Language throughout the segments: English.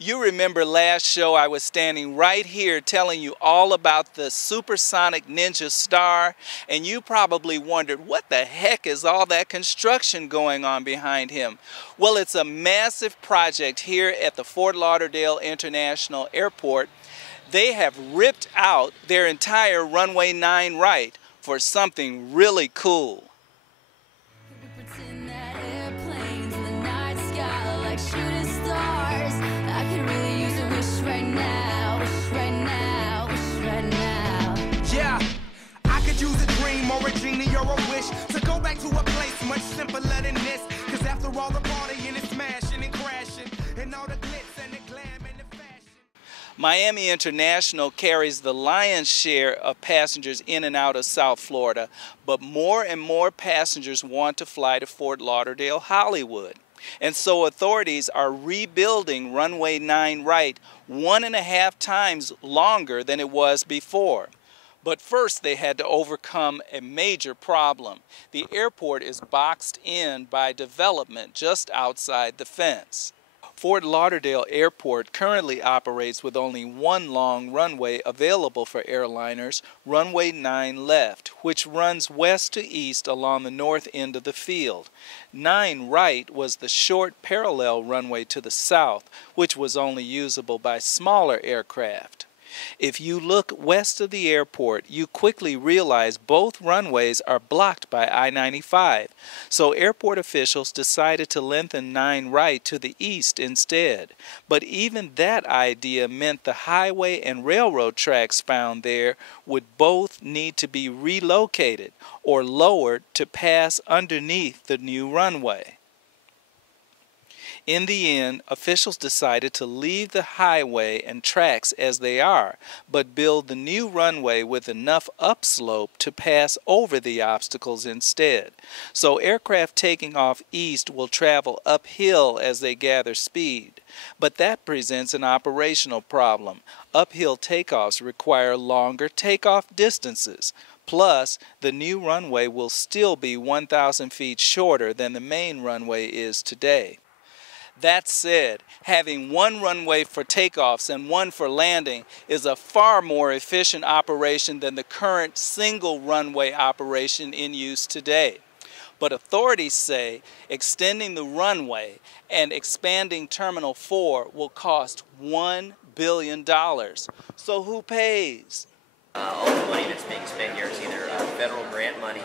You remember last show I was standing right here telling you all about the supersonic Ninja Star, and you probably wondered what the heck is all that construction going on behind him. Well, it's a massive project here at the Fort Lauderdale International Airport. They have ripped out their entire runway 9 right for something really cool. Or a genie or a wish to go back to a place much simpler than this. Cause after all the partying and smashing and crashing and all the glitz and the glam and the fashion. Miami International carries the lion's share of passengers in and out of South Florida, but more and more passengers want to fly to Fort Lauderdale, Hollywood. And so authorities are rebuilding runway 9 right 1.5 times longer than it was before. But first they had to overcome a major problem. The airport is boxed in by development just outside the fence. Fort Lauderdale Airport currently operates with only one long runway available for airliners, runway 9 left, which runs west to east along the north end of the field. 9 right was the short parallel runway to the south, which was only usable by smaller aircraft. If you look west of the airport, you quickly realize both runways are blocked by I-95, so airport officials decided to lengthen 9 right to the east instead. But even that idea meant the highway and railroad tracks found there would both need to be relocated or lowered to pass underneath the new runway. In the end, officials decided to leave the highway and tracks as they are, but build the new runway with enough upslope to pass over the obstacles instead. So aircraft taking off east will travel uphill as they gather speed. But that presents an operational problem. Uphill takeoffs require longer takeoff distances. Plus, the new runway will still be 1,000 feet shorter than the main runway is today. That said, having one runway for takeoffs and one for landing is a far more efficient operation than the current single runway operation in use today. But authorities say extending the runway and expanding Terminal 4 will cost $1 billion. So who pays? All the money that's being spent here is either federal grant money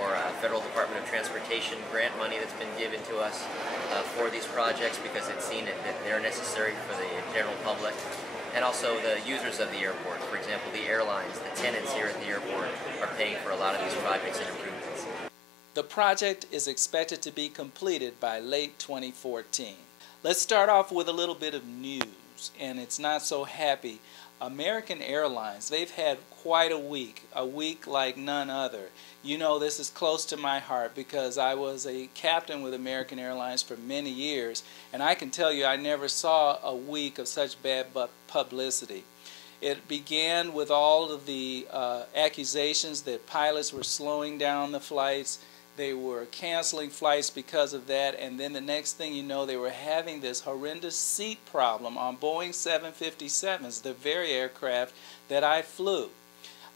or Federal Department of Transportation grant money that's been given to us for these projects because it's seen that they're necessary for the general public, and also the users of the airport. For example, the airlines, the tenants here at the airport are paying for a lot of these projects and improvements. The project is expected to be completed by late 2014. Let's start off with a little bit of news, and it's not so happy. American Airlines, they've had quite a week like none other. You know, this is close to my heart because I was a captain with American Airlines for many years, and I can tell you I never saw a week of such bad publicity. It began with all of the accusations that pilots were slowing down the flights. They were canceling flights because of that, and then the next thing you know, they were having this horrendous seat problem on Boeing 757s, the very aircraft that I flew.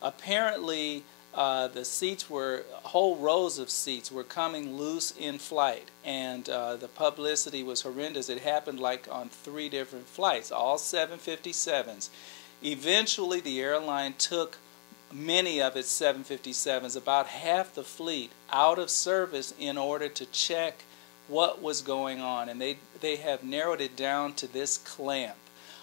Apparently, the seats were, whole rows of seats were coming loose in flight, and the publicity was horrendous. It happened like on 3 different flights, all 757s. Eventually, the airline took many of its 757s, about half the fleet, out of service in order to check what was going on, and they have narrowed it down to this clamp.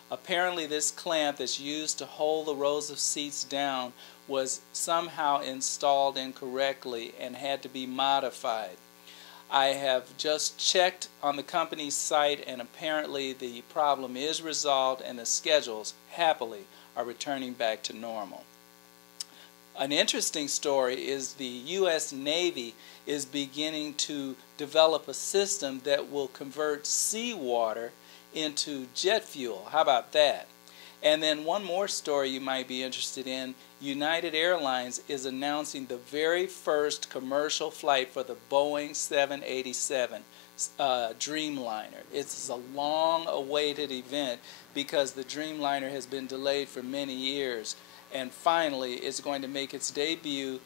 Apparently this clamp that's used to hold the rows of seats down was somehow installed incorrectly and had to be modified. I have just checked on the company's site, and apparently the problem is resolved and the schedules, happily, are returning back to normal. An interesting story is the U.S. Navy is beginning to develop a system that will convert seawater into jet fuel. How about that? And then one more story you might be interested in. United Airlines is announcing the very first commercial flight for the Boeing 787. Dreamliner. It's a long-awaited event because the Dreamliner has been delayed for many years, and finally it's going to make its debut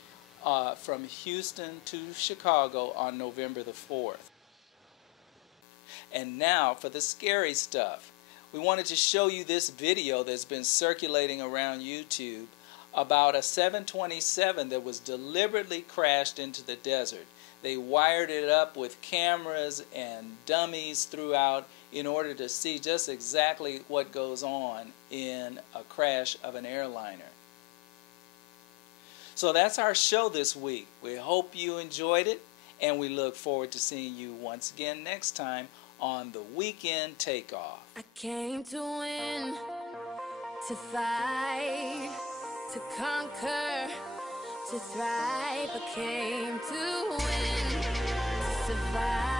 from Houston to Chicago on November the 4th. And now for the scary stuff. We wanted to show you this video that's been circulating around YouTube about a 727 that was deliberately crashed into the desert. They wired it up with cameras and dummies throughout in order to see just exactly what goes on in a crash of an airliner. So that's our show this week. We hope you enjoyed it, and we look forward to seeing you once again next time on the Weekend Takeoff. I came to win, to fight, to conquer, to thrive. I came to win, to survive.